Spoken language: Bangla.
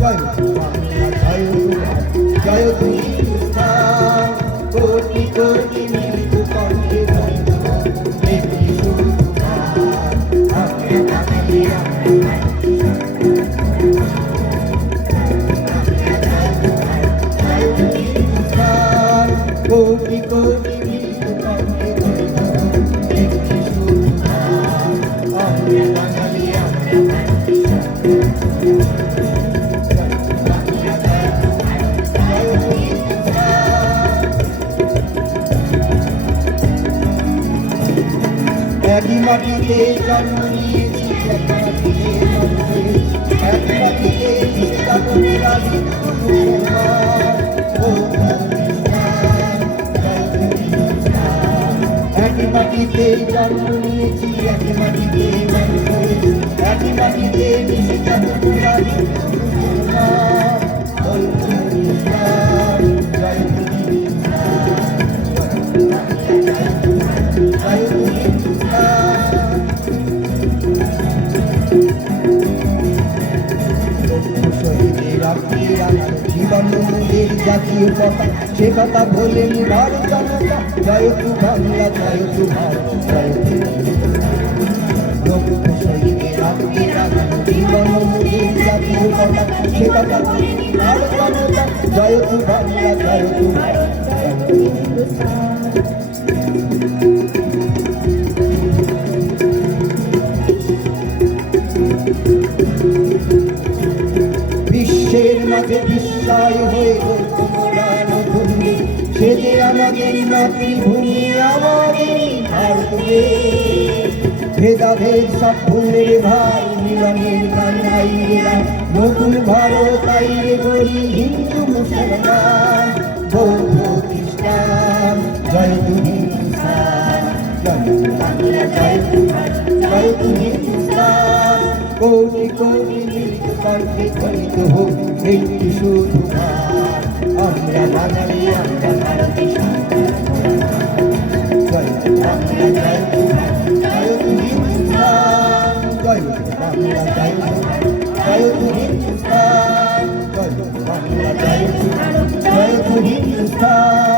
জয় বাংলা জয় তোমার জয় হিন্দুস্তান কোটি কোটি মিলিত কণ্ঠে একটি সুর তোমার আমরা বাঙালি কোটি কোটি মিলিত কণ্ঠে একটি সুর তোমার আমরা বাঙালি একই মাটিতে জন্ম নিয়েছি একই মাটিতে একই মাটিতে জন্ম নিয়েছি একই মাটিতে একই মাটিতে জীবনের জাতীয় কথা সে কথা বলেনি ভারত জনতা জয় তু বাংলা জয় তু ভারত জয় শহীদের রাখতে রাখানো জীবনের জাতীয় কথা সে কথা বলেনি ভারত জনতা জয় তু বাংলা জয় তু ভারত বিশ্বের মাঝে বিস্ময় হয়ে ভূমি সে যে আমাদের মাতৃভূমি আমাদের ভারতে ভেদাভেদ সব ভুলের ভাই মিলনের কান্নাই নতুন ভারত আইরে গড়ি হিন্দু মুসলমান বৌদ্ধ খ্রিস্টান জয় তু হিন্দুস্তান জয় তু হিন্দুস্তান কোটি কোটি মিলিত কণ্ঠে ধ্বনিত হোক একটি শুধু আমরা বাঙালি আমরা ভারতী জয় বাংলা জয় তু হিন্দুস্তান জয় বাংলা জয় তু হিন্দুস্তান জয় বাংলা জয় তু হিন্দুস্তান